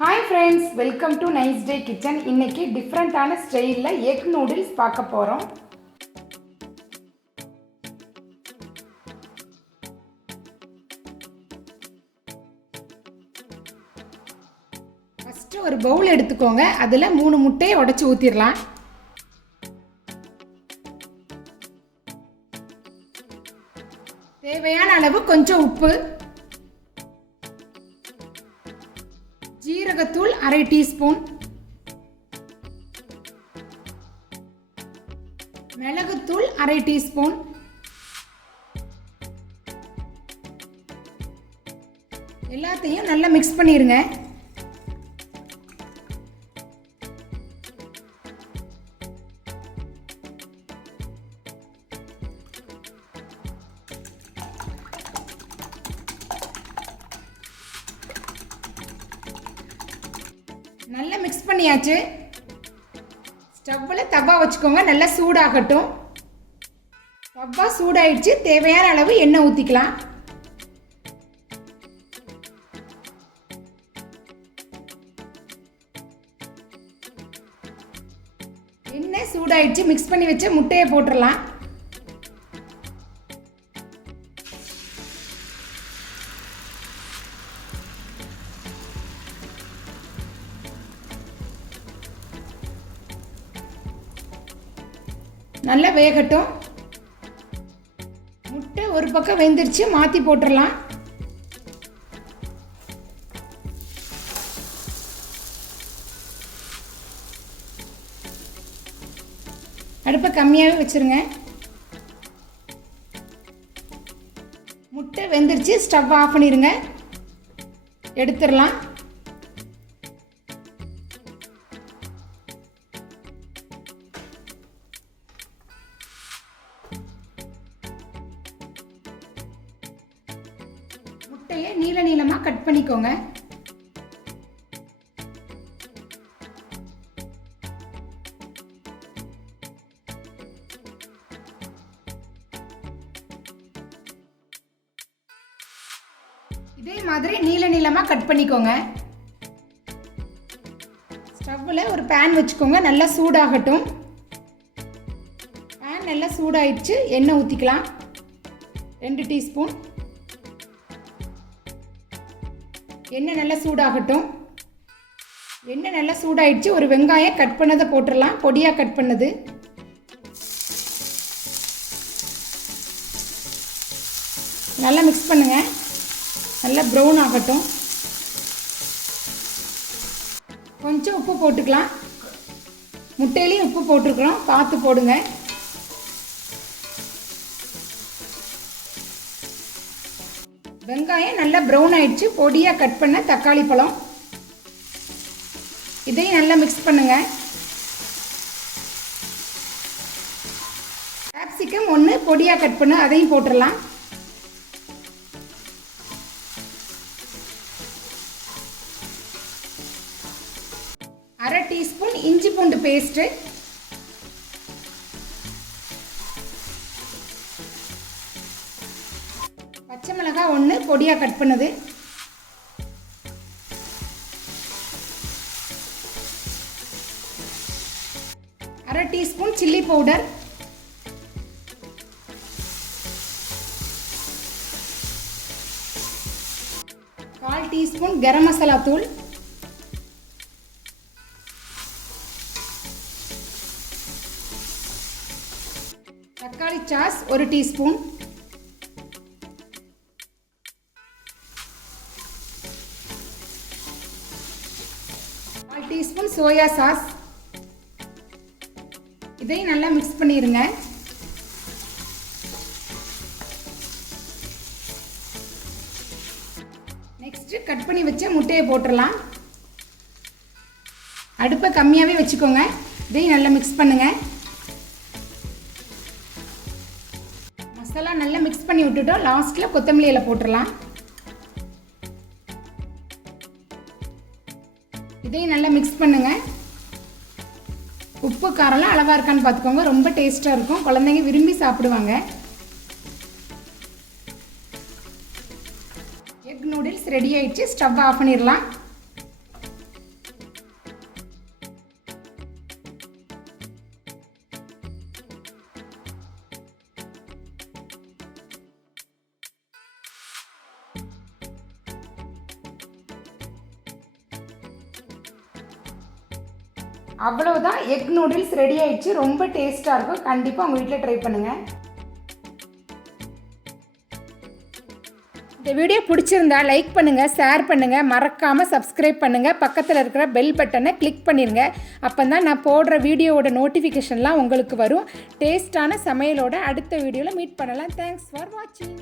Hi friends, welcome to Nice Day Kitchen. இன்னைக்கு டிஃபரண்டான ஸ்டைல்ல egg noodles பார்க்க போறோம். ஃபர்ஸ்ட் ஒரு பவுல் எடுத்துக்கோங்க. அதுல 3 முட்டையை உடைச்சு ஊத்திரலாம். தேவையான அளவு கொஞ்சம் உப்பு, ஜீரகத்தூள் 1/2 டீஸ்பூன், மிளகுத்தூள் 1/2 டீஸ்பூன், எல்லாத்தையும் நல்லா மிக்ஸ் பண்ணிருங்க. நல்லா மிக்ஸ் பண்ணியாச்சு. ஸ்டவ்வில் தவா வச்சுக்கோங்க, நல்லா சூடாகட்டும். தவா சூடாயிடுச்சு. தேவையான அளவு எண்ணெய் ஊற்றிக்கலாம். எண்ணெய் சூடாயிடுச்சு. மிக்ஸ் பண்ணி வச்ச முட்டையை போட்டுடலாம். நல்லா வேகட்டும். முட்டை ஒரு பக்கம் வெந்துருச்சு, மாற்றி போட்டுடலாம். அடுப்பை கம்மியாகவே வச்சுருங்க. முட்டை வெந்துருச்சு. ஸ்டவ் ஆஃப் பண்ணிடுங்க. எடுத்துடலாம். முட்டையை நீள நீளமாக கட் பண்ணிக்கோங்க. இதே மாதிரி நீள நீளமாக கட் பண்ணிக்கோங்க. ஸ்டவ்வில் ஒரு பேன் வச்சுக்கோங்க. நல்லா சூடாகட்டும். பேன் நல்லா சூடாயிடுச்சு. எண்ணெய் ஊற்றிக்கலாம். 2 டீஸ்பூன். எண்ணெய் நல்லா சூடாகட்டும். எண்ணெய் நல்லா சூடாயிடுச்சு. ஒரு வெங்காயம் கட் பண்ணதை போட்டுடலாம். பொடியாக கட் பண்ணது. நல்லா மிக்ஸ் பண்ணுங்க. நல்லா ப்ரௌன் ஆகட்டும். கொஞ்சம் உப்பு போட்டுக்கலாம். முட்டையிலையும் உப்பு போட்டிருக்கிறோம், பார்த்து போடுங்க. வெங்காயம் நல்லா ப்ரௌன் ஆயிடுச்சு. பொடியாக கட் பண்ண தக்காளி பழம், இதையும் நல்லா மிக்ஸ் பண்ணுங்க. கேப்சிகம் 1 பொடியாக கட் பண்ண, அதையும் போட்டுடலாம். அரை டீஸ்பூன் இஞ்சி பூண்டு பேஸ்ட்டு, பச்சை மிளகாய் 1 பொடியாக கட் பண்ணது, அரை டீஸ்பூன் சில்லி பவுடர், கால் டீஸ்பூன் கரம் மசாலா தூள், தக்காளி sauce 1 teaspoon, teaspoon soya sauce, இதையும் நல்லா மிக்ஸ் பண்ணிடுங்க. நெக்ஸ்ட் கட் பண்ணி வச்ச முட்டையை போட்டுடலாம். அடுப்பை கம்மியாகவே வச்சுக்கோங்க. இதையும் நல்லா மிக்ஸ் பண்ணுங்க. மசாலா நல்லா மிக்ஸ் பண்ணி விட்டுட்டோம். லாஸ்ட்டில் கொத்தமல்லி இலை போட்டுடலாம். இதையும் நல்லா மிக்ஸ் பண்ணுங்க. உப்பு காரம்லாம் அளவாக இருக்கான்னு பார்த்துக்கோங்க. ரொம்ப டேஸ்ட்டாக இருக்கும். குழந்தைங்க விரும்பி சாப்பிடுவாங்க. எக் நூடுல்ஸ் ரெடி ஆயிடுச்சு. ஸ்டவ் ஆஃப் பண்ணிடலாம். அவ்வளோதான், எக் நூடுல்ஸ் ரெடி ஆயிடுச்சு. ரொம்ப டேஸ்ட்டாக இருக்கும். கண்டிப்பாக உங்கள் வீட்டில் ட்ரை பண்ணுங்கள். இந்த வீடியோ பிடிச்சிருந்தா லைக் பண்ணுங்கள், ஷேர் பண்ணுங்கள், மறக்காமல் சப்ஸ்கிரைப் பண்ணுங்கள். பக்கத்தில் இருக்கிற பெல் பட்டனை கிளிக் பண்ணிடுங்க. அப்போ தான் நான் போடுற வீடியோவோட நோட்டிஃபிகேஷன்லாம் உங்களுக்கு வரும். டேஸ்டான சமையலோட அடுத்த வீடியோவில் மீட் பண்ணலாம். தேங்க்ஸ் ஃபார் வாட்சிங்.